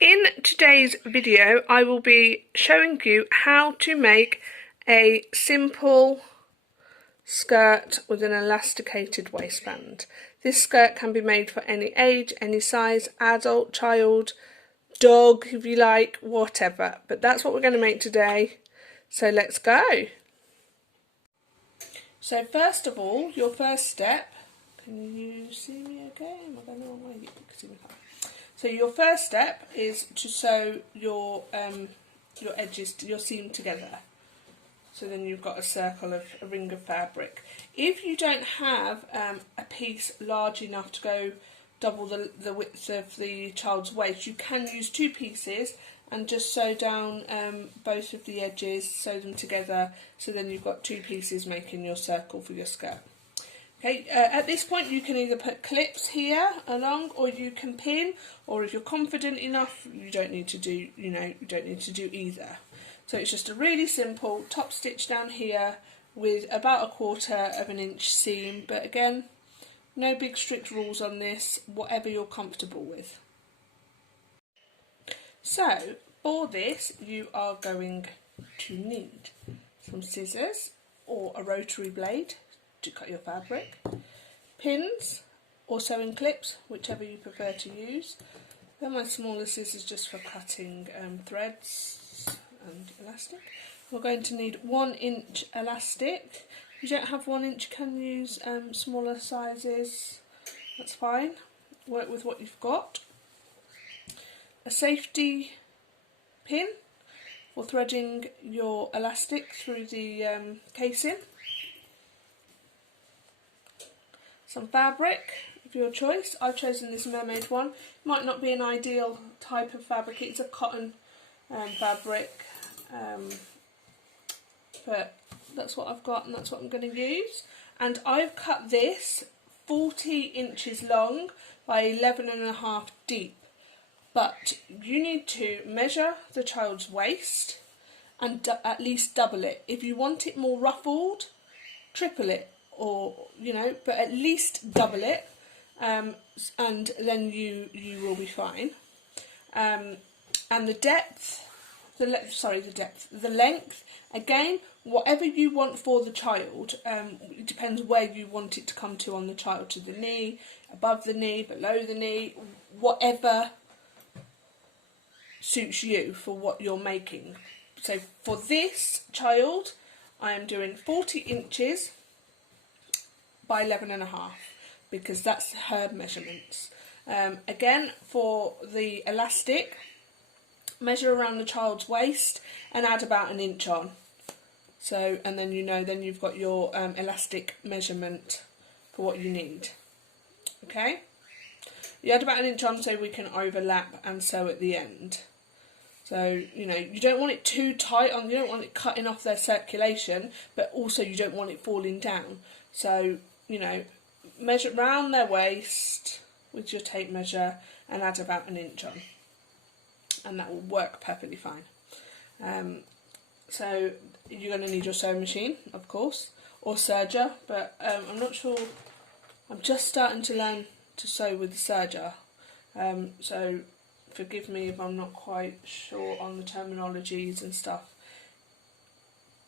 In today's video, I will be showing you how to make a simple skirt with an elasticated waistband. This skirt can be made for any age, any size, adult, child, dog if you like, whatever. But that's what we're going to make today. So let's go. So first of all, your first step, can you see me okay? Am I going the wrong way? You can see me fine. So your first step is to sew your edges, your seam together. So then you've got a circle of a ring of fabric. If you don't have a piece large enough to go double the width of the child's waist, you can use two pieces and just sew down both of the edges, sew them together, so then you've got two pieces making your circle for your skirt. Okay, at this point you can either put clips here along, or you can pin, or if you're confident enough, you don't need to do, you don't need to do either. So it's just a really simple top stitch down here with about 1/4 of an inch seam, but again, no big strict rules on this, whatever you're comfortable with. So for this you are going to need some scissors or a rotary blade to cut your fabric, pins or sewing clips, whichever you prefer to use. Then my smaller scissors just for cutting threads and elastic. We're going to need 1 inch elastic. If you don't have 1 inch, you can use smaller sizes, that's fine. Work with what you've got. A safety pin for threading your elastic through the casing. Some fabric of your choice. I've chosen this mermaid one. Might not be an ideal type of fabric, it's a cotton fabric, but that's what I've got and that's what I'm going to use. And I've cut this 40 inches long by 11.5 deep, but you need to measure the child's waist and at least double it. If you want it more ruffled, triple it, or but at least double it, and then you will be fine. And the depth, the length, again, whatever you want for the child. It depends where you want it to come to on the child, to the knee, above the knee, below the knee, whatever suits you for what you're making. So for this child, I am doing 40 inches by 11.5 because that's her measurements. Again, for the elastic, measure around the child's waist and add about 1 inch on. So, and then then you've got your elastic measurement for what you need. Okay, you add about 1 inch on so we can overlap and sew at the end. So, you don't want it too tight on, you don't want it cutting off their circulation, but also you don't want it falling down. So, measure round their waist with your tape measure and add about 1 inch on. And that will work perfectly fine. So, you're going to need your sewing machine, of course, or serger, but I'm not sure, I'm just starting to learn to sew with the serger. So, forgive me if I'm not quite sure on the terminologies and stuff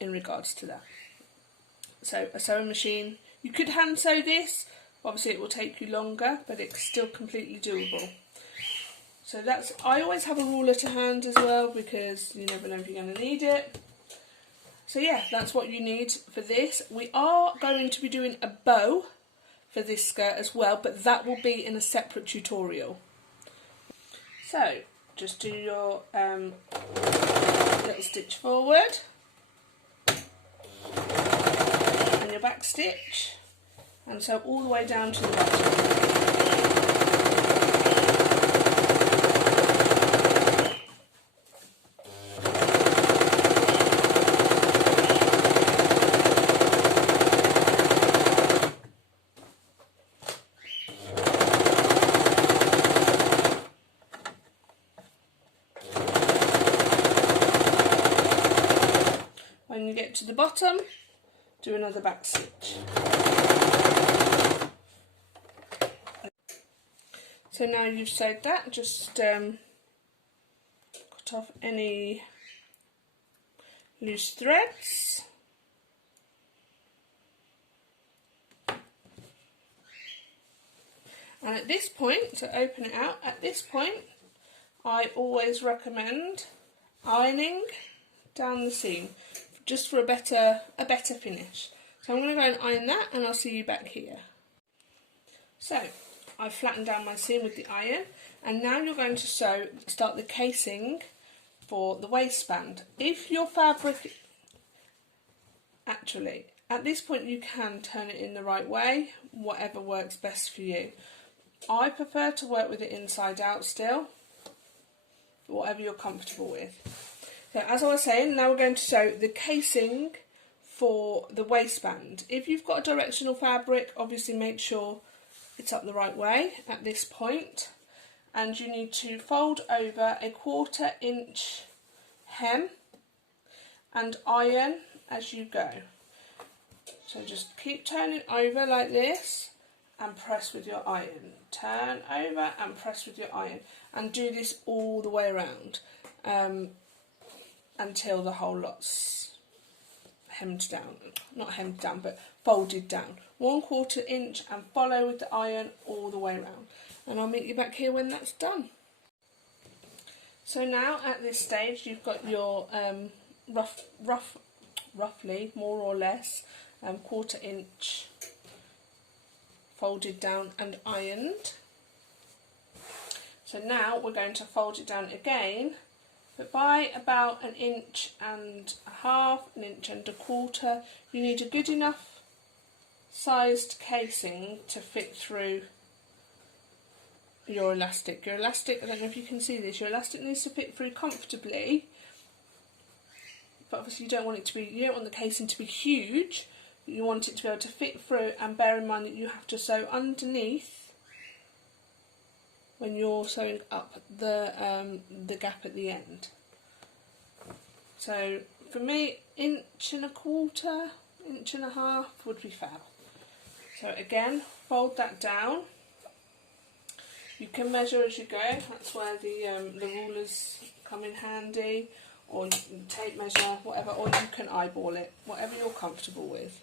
in regards to that. So a sewing machine, you could hand sew this, obviously it will take you longer, but it's still completely doable. So I always have a ruler to hand as well because you never know if you're going to need it. So yeah, that's what you need for this. We are going to be doing a bow for this skirt as well, but that will be in a separate tutorial. So, just do your little stitch forward and your back stitch, and sew all the way down to the bottom. When you get to the bottom, do another back stitch. So now you've sewed that, just cut off any loose threads. And at this point, to open it out, at this point, I always recommend ironing down the seam, just for a better finish. So I'm going to go and iron that, and I'll see you back here. So I've flattened down my seam with the iron, and now you're going to start the casing for the waistband. If your fabric, actually, at this point you can turn it in the right way, whatever works best for you. I prefer to work with it inside out still, whatever you're comfortable with. So as I was saying, now we're going to sew the casing for the waistband. If you've got a directional fabric, obviously make sure it's up the right way at this point, and you need to fold over a 1/4 inch hem and iron as you go. So just keep turning over like this and press with your iron. Turn over and press with your iron, and do this all the way around until the whole lot's hemmed down, not hemmed down but folded down. 1/4 inch, and follow with the iron all the way around, and I'll meet you back here when that's done. So now at this stage you've got your roughly more or less 1/4 inch folded down and ironed. So now we're going to fold it down again, but by about 1.5 inches, 1.25 inches. You need a good enough sized casing to fit through your elastic. Your elastic, I don't know if you can see this, your elastic needs to fit through comfortably, but obviously you don't want the casing to be huge. You want it to be able to fit through, and bear in mind that you have to sew underneath when you're sewing up the gap at the end. So for me, 1.25 inches, 1.5 inches would be fab. So again, fold that down. You can measure as you go. That's where the rulers come in handy, or tape measure, whatever, or you can eyeball it, whatever you're comfortable with.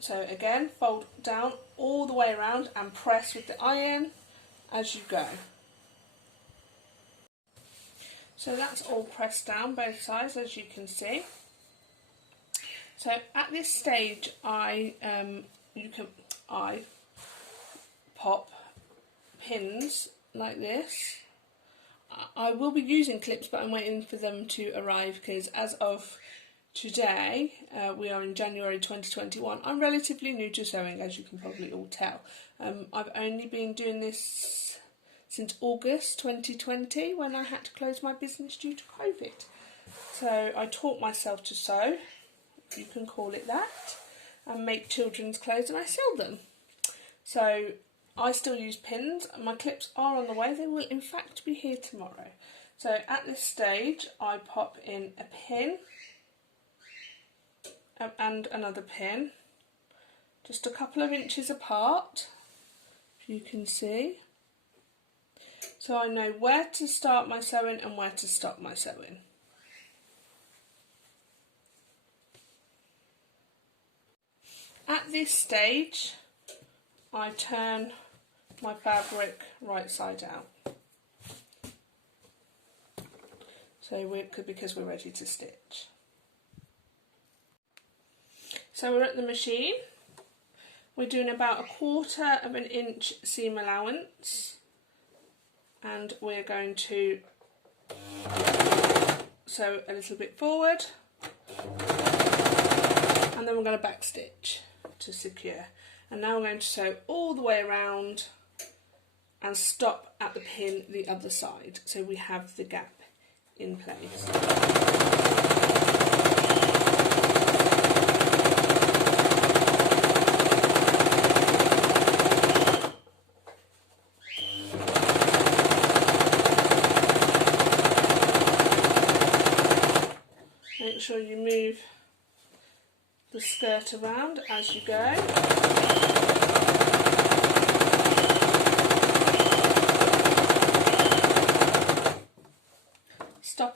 So again, fold down all the way around and press with the iron as you go. So that's all pressed down both sides, as you can see. So at this stage, I pop pins like this. I will be using clips, but I'm waiting for them to arrive because as of today, we are in January 2021. I'm relatively new to sewing, as you can probably all tell. I've only been doing this since August 2020, when I had to close my business due to COVID. So I taught myself to sew, if you can call it that, and make children's clothes, and I sell them. So I still use pins, and my clips are on the way. They will in fact be here tomorrow. So at this stage, I pop in a pin and another pin, just a couple of inches apart, if you can see, so I know where to start my sewing and where to stop my sewing. At this stage, I turn my fabric right side out, because we're ready to stitch. So we're at the machine. We're doing about 1/4 inch seam allowance, and we're going to sew a little bit forward, and then we're going to back stitch to secure. And now we're going to sew all the way around and stop at the pin the other side, so we have the gap in place. Make sure you move the skirt around as you go.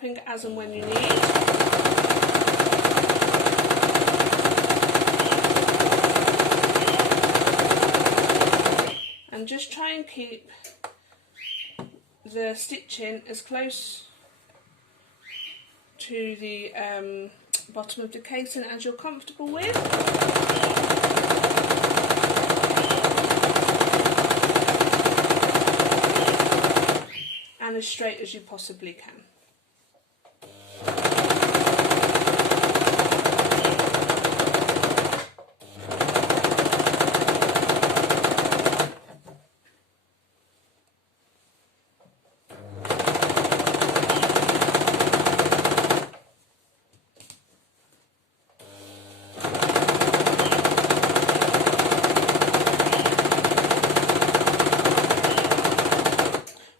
stopping as and when you need. And just try and keep the stitching as close to the bottom of the casing as you're comfortable with. And as straight as you possibly can.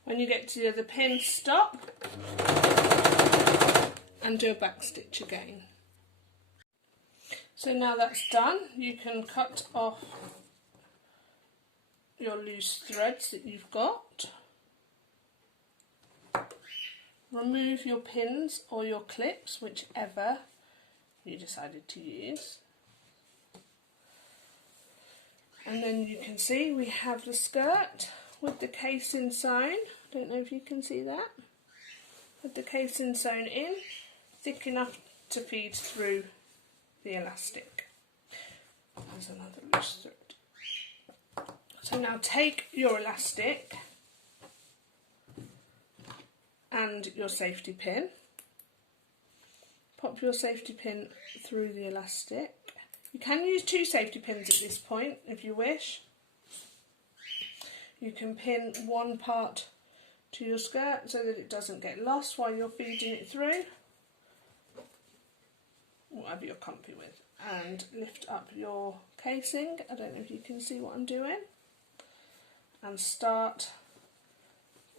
When you get to the other pin, stop and do a back stitch again. So now that's done, you can cut off your loose threads that you've got. Remove your pins or your clips, whichever you decided to use. And then you can see we have the skirt with the casing sewn. Don't know if you can see that. With the casing sewn in, thick enough to feed through the elastic. There's another loose thread. So now take your elastic and your safety pin. Pop your safety pin through the elastic. You can use 2 safety pins at this point if you wish. You can pin one part to your skirt so that it doesn't get lost while you're feeding it through, whatever you're comfy with, and lift up your casing. I don't know if you can see what I'm doing, and start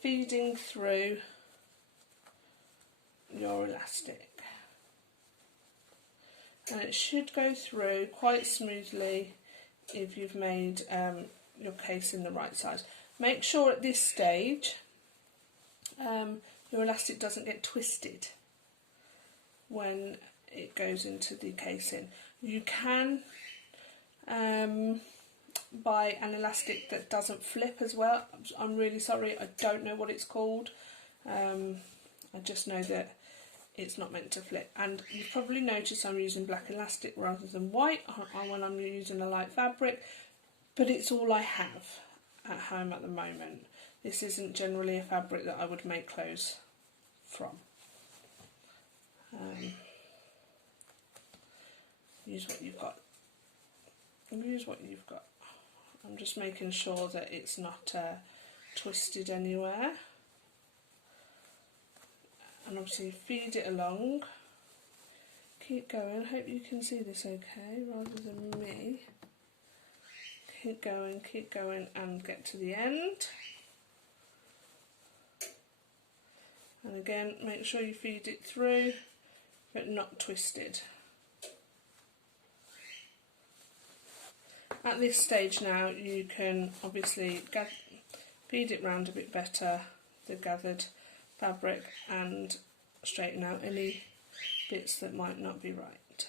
feeding through your elastic, and it should go through quite smoothly if you've made your casing the right size. Make sure at this stage your elastic doesn't get twisted when it goes into the casing. You can buy an elastic that doesn't flip as well. I'm really sorry, I don't know what it's called. I just know that it's not meant to flip, and you've probably noticed I'm using black elastic rather than white when I'm using a light fabric, but it's all I have at home at the moment. This isn't generally a fabric that I would make clothes from. Use what you've got. Use what you've got. I'm just making sure that it's not twisted anywhere. And obviously feed it along. Keep going. Hope you can see this okay rather than me. Keep going and get to the end. And again, make sure you feed it through, but not twisted. At this stage now, you can obviously feed it round a bit better, the gathered fabric, and straighten out any bits that might not be right.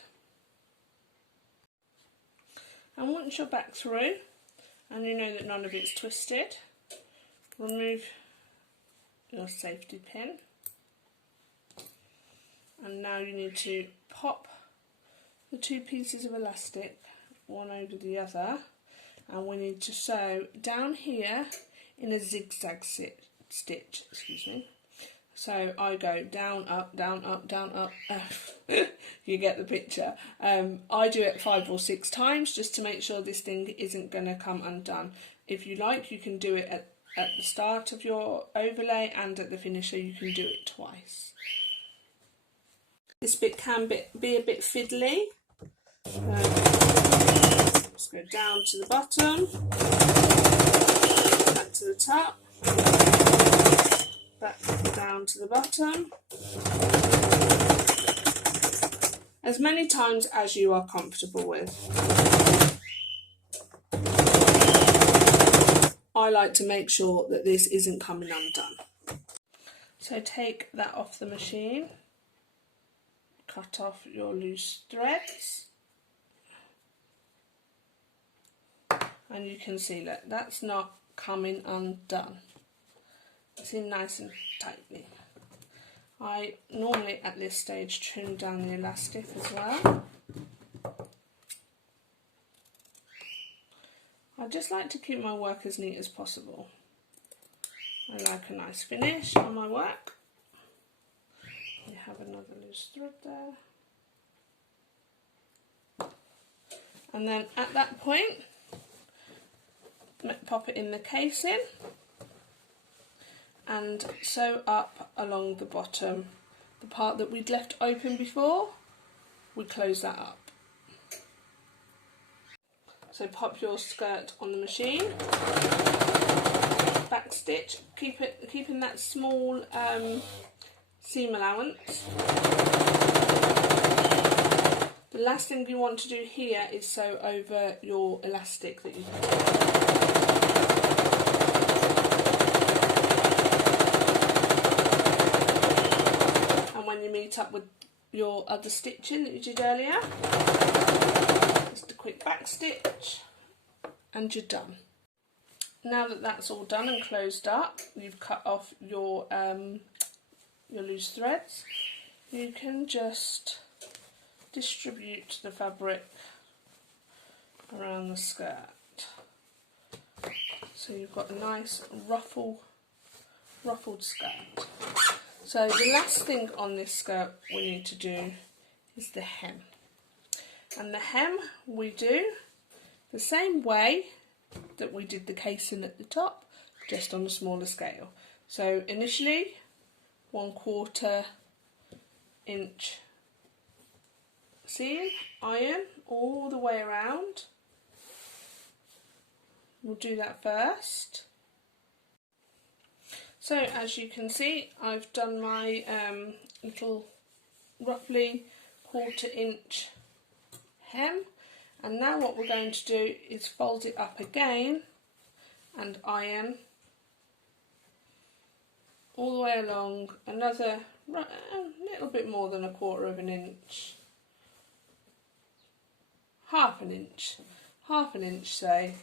And once you're back through, and you know that none of it's twisted, remove your safety pin. And now you need to pop the 2 pieces of elastic one over the other, and we need to sew down here in a zigzag stitch, excuse me. So I go down, up, down, up, down, up. You get the picture. I do it 5 or 6 times just to make sure this thing isn't going to come undone. If you like, you can do it at the start of your overlay, and at the finisher you can do it twice. This bit can be a bit fiddly. Just go down to the bottom, back to the top, back down to the bottom, as many times as you are comfortable with. I like to make sure that this isn't coming undone. So take that off the machine, cut off your loose threads, and you can see that that's not coming undone. It's in nice and tightly. I normally at this stage trim down the elastic as well. I just like to keep my work as neat as possible. I like a nice finish on my work. You have another loose thread there. And then at that point, pop it in the casing and sew up along the bottom. The part that we'd left open before, we close that up. So pop your skirt on the machine, back stitch, keeping that small seam allowance. The last thing you want to do here is sew over your elastic that you've got. And when you meet up with your other stitching that you did earlier, just a quick back stitch and you're done. Now that that's all done and closed up, you've cut off your loose threads, you can just distribute the fabric around the skirt. So you've got a nice ruffled skirt. So the last thing on this skirt we need to do is the hem. And the hem we do the same way that we did the casing at the top, just on a smaller scale. So initially 1/4 inch seam, iron all the way around. We'll do that first. So as you can see, I've done my little roughly 1/4 inch hem, and now what we're going to do is fold it up again and iron all the way along, another little bit more than 1/4 inch, half an inch say.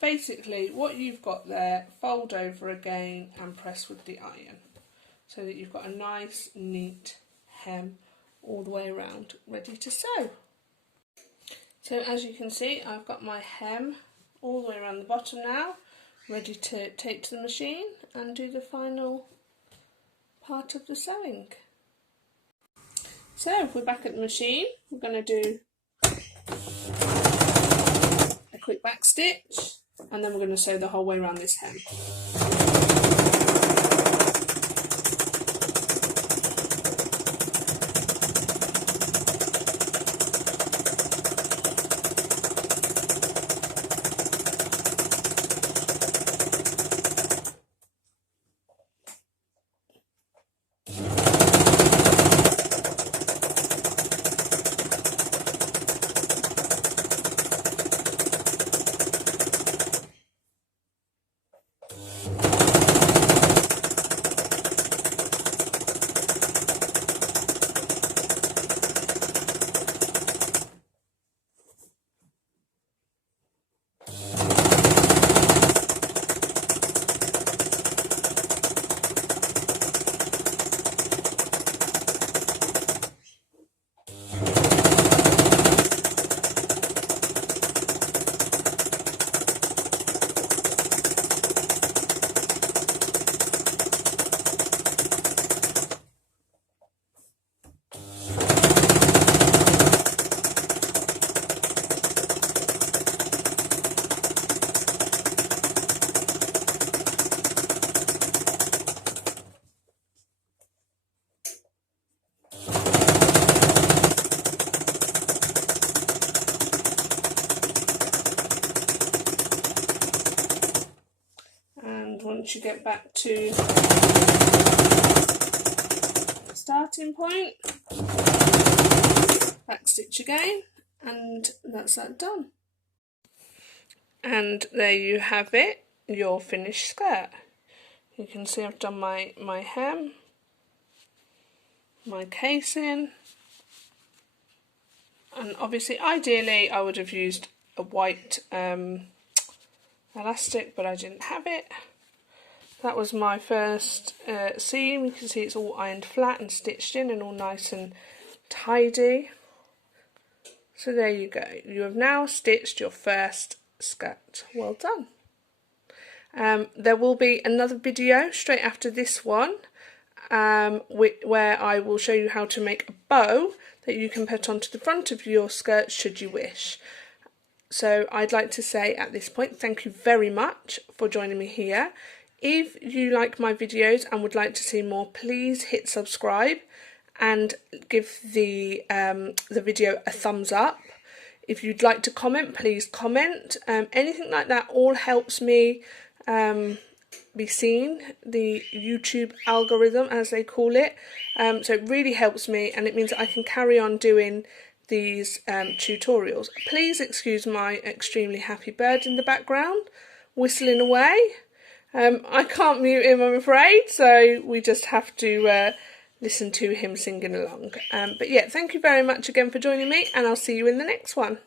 Basically what you've got there, fold over again and press with the iron so that you've got a nice neat hem all the way around, ready to sew. So as you can see, I've got my hem all the way around the bottom now, ready to take to the machine and do the final part of the sewing. So we're back at the machine. We're going to do a quick back stitch and then we're going to sew the whole way around this hem. Once you get back to the starting point, back stitch again, and that's that done. And there you have it, your finished skirt. You can see I've done my hem, my casing, and obviously ideally I would have used a white elastic, but I didn't have it. That was my first seam. You can see it's all ironed flat and stitched in and all nice and tidy. So there you go. You have now stitched your first skirt. Well done. There will be another video straight after this one where I will show you how to make a bow that you can put onto the front of your skirt should you wish. So I'd like to say at this point, thank you very much for joining me here. If you like my videos and would like to see more, please hit subscribe and give the video a thumbs up. If you'd like to comment, please comment. Anything like that all helps me be seen, the YouTube algorithm as they call it. So it really helps me, and it means that I can carry on doing these tutorials. Please excuse my extremely happy bird in the background whistling away. I can't mute him, I'm afraid, so we just have to listen to him singing along. But yeah, thank you very much again for joining me, and I'll see you in the next one.